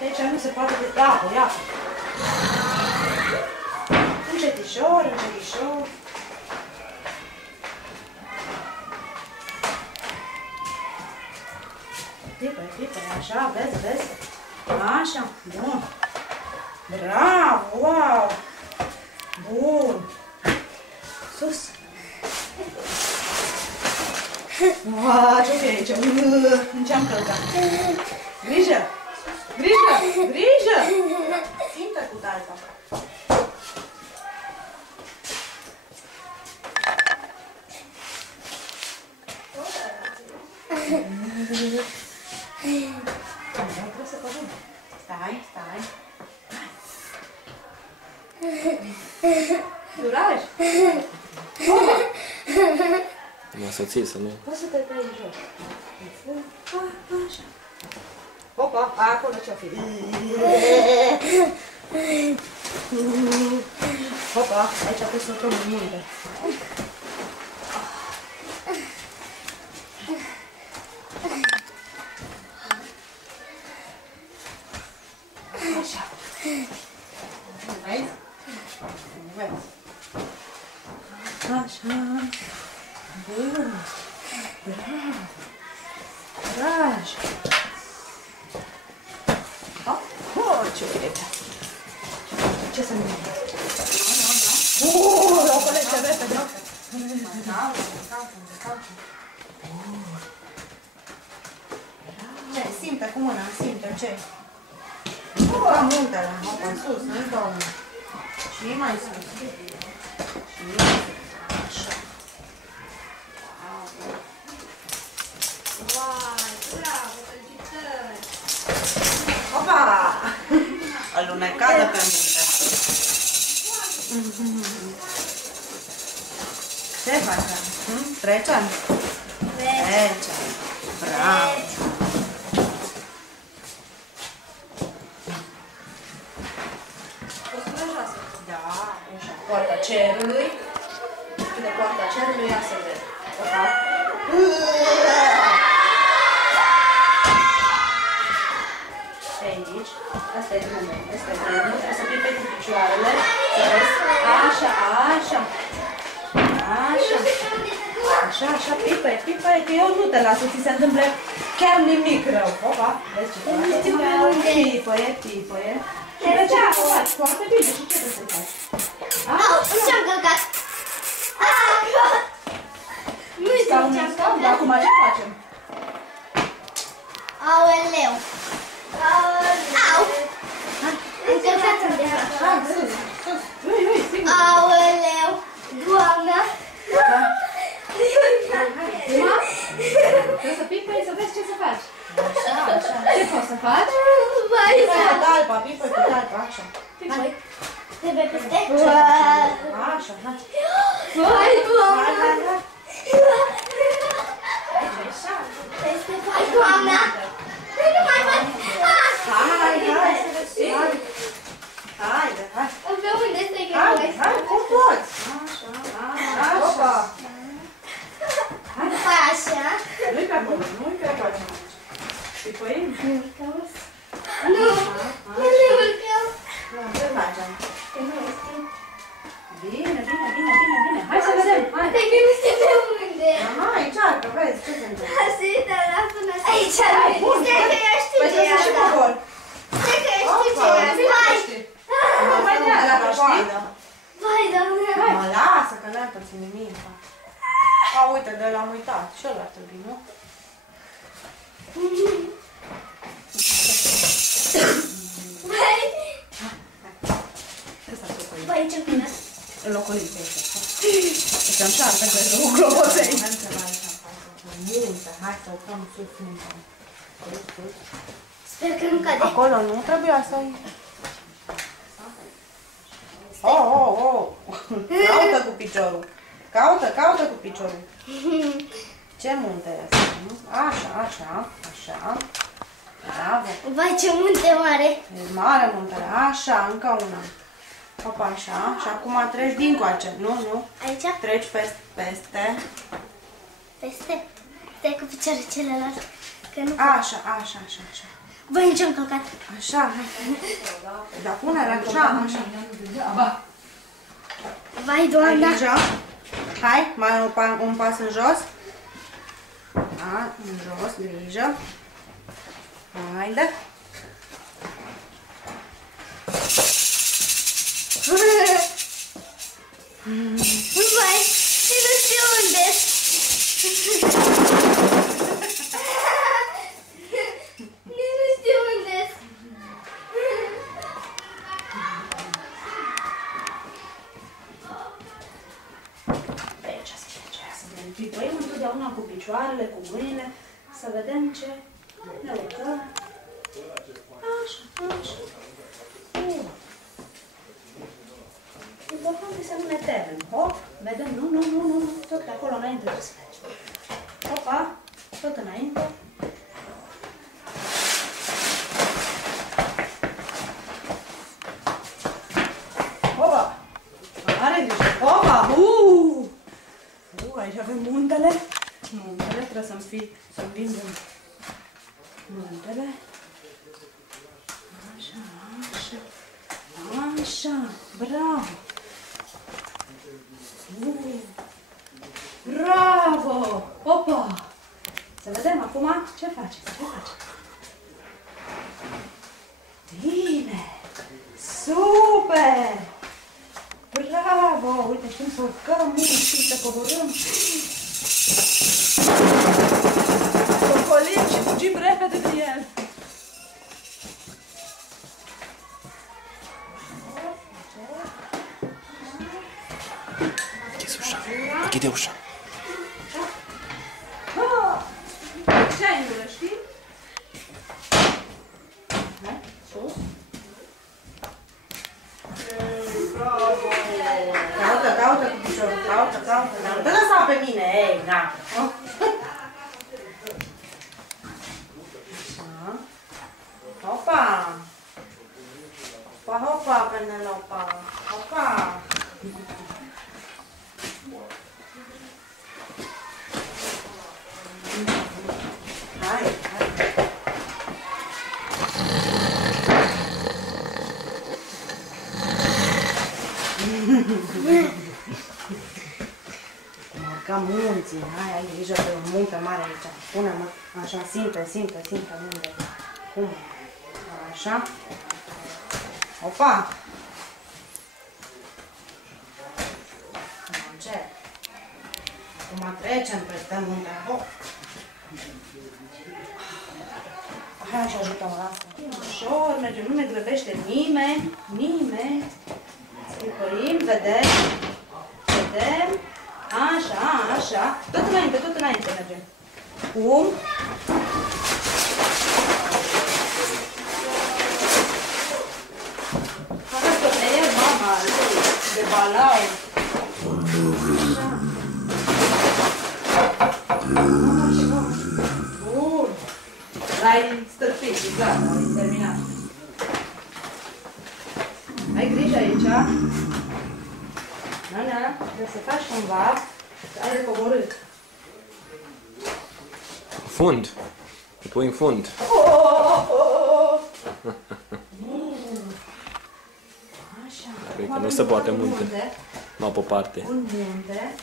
Deci nu se poate de apă, ia. Încetișor, încetișor. Pipă, așa, vezi? Așa, bun. Bravo, wow. Bun. Sus. Wow, ce-o fi aici? În ce-am călcat? Grijă! Simtă cu talpa. Trebuie să cădem. Stai. Curaj! Mă să ții, să nu... Poți să te dai jos. Așa. Opa, acolo ce-o fi? Opa, aici trebuie să luăm multe. Așa. Vezi? Așa. Bun. Bravo. Curaj. Ce uite. Ce să-mi iau? Locolește repede. Ce? Simte cu mâna, simte ce? Cam multe la hop în sus, nu-i dau mâna. Și mai sus. Și mai sus. Așa. Vai, bravo, felicitări! Opa! Alunecată pe minte. Ce facem? Trecem? Trecem. Bravo! Da, așa. Poarta cerului. De poarta cerului, ia să vedem. Opa! Aici. Asta e drumul. Trebuie să fii pe cu picioarele. Să vezi. Așa. Așa, pipăie, că eu nu te las să ți se întâmple chiar nimic rău. Opa, vezi ce faci? Pipăie. Și de ce să faci? Foarte bine. Și ce trebuie să faci? Ce-am călcat? Nu știu ce-am călcat. Dar acum ce facem? Aoleu. Au! Am călcat undeva. Sus. Ui, sigur. Aoleu. Doamna. Trebuie să pipăi, să vezi ce să faci. Așa. Ce poți să faci? Vai, Pipăi cu talpa, așa. Pipăi. Trebuie peste? Așa, hai. Vai, doamna. Hai. Peste, vai, doamna. Nu mai fac. Haide. Pe unde stai că nu mai Hai, cum poți? Așa. Așa. Nu-i pe acolo, Pipăim? Nu urcăm. Nu urcăm. Ce facem? Că nu știu. Bine. Hai să vedem, hai. Stai că nu știu pe unde. Hai, încearcă, vezi ce se întâmplă. Asta e de la până aici. Stai că eu știu Păi ce e să și asta. cobor. Stai că eu știu ce e asta. Mai de la coadă. Vai, doamne. Mă lasă că n-ai pățit nimic. A, uite, de l-am uitat. Și ăla ar trebui, nu? Vai. Vai, ce bine. În locolit aici. Deci încearcă că e un clopoței. Multe, hai să urcăm sus. Sper că nu cade. Acolo nu trebuia să-i... Oh! Caută cu piciorul. Caută cu piciorul. Ce munte e asta? Așa. Bravo. Vai, ce munte mare. E mare muntele. Așa, încă una. Opa, așa. Și acum treci dincoace. Nu. Aici? Treci peste. Peste. Stai cu piciorul celălalt. Că nu... Așa. Voi în ce am călcat? Așa, dar pune-l așa, așa. Vai, Doamna! Ai grijă. Hai, mai un pas în jos. Da, în jos, grijă. Haide. Vai, și nu știu unde. Nu știu unde. Pe aici, să ne pipăim întotdeauna cu picioarele, cu mâinile, să vedem ce ne urcăm. Așa, așa. Important e să nu ne temem. Hop, vedem, nu, tot pe acolo înainte trebuie să mergem. Hopa, tot înainte. Hopa! Are grijă! Hopa! Aici avem muntele. Muntele, trebuie să-mi vindem muntele. Așa, așa. Așa, bravo! Bravo! Opa! Să vedem acum ce faceți. Bine! Super! Bravo! Uite, știm să urcăm, știm să coborâm. Cocolim și fugim repede de el. Închide ușa. Ce ai în gură, știi? Hai, sus. Caută cu piciorul, caută. Dar nu te lăsa pe mine, ei, gata. Așa. Hopa! Hopa, Penelopa! Hopa! Hai. Marcăm munții, hai, ai grijă de un munte mare aici. Pune-mă, așa, simte unde. Cum? Așa. Opa! Încet. Acum trecem peste munte. Hop! Hai și ajutăm la asta. Ușor, mergem, nu ne grăbește nimeni. Stripăim, vedem. Așa. Tot înainte mergem. Cum? Hai să te iei, mama, de balau. Bun. L-ai stârpit, exact, ai terminat. Ai grijă aici. Nana, trebuie să faci cumva, să ai de coborât. Fund. Îl pui în fund. Așa. Cred că nu se poate munte. Mai pe parte. Un munte.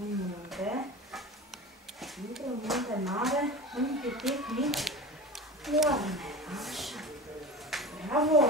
Un munte mare, un pitic mic. Oameni, așa. Bravo!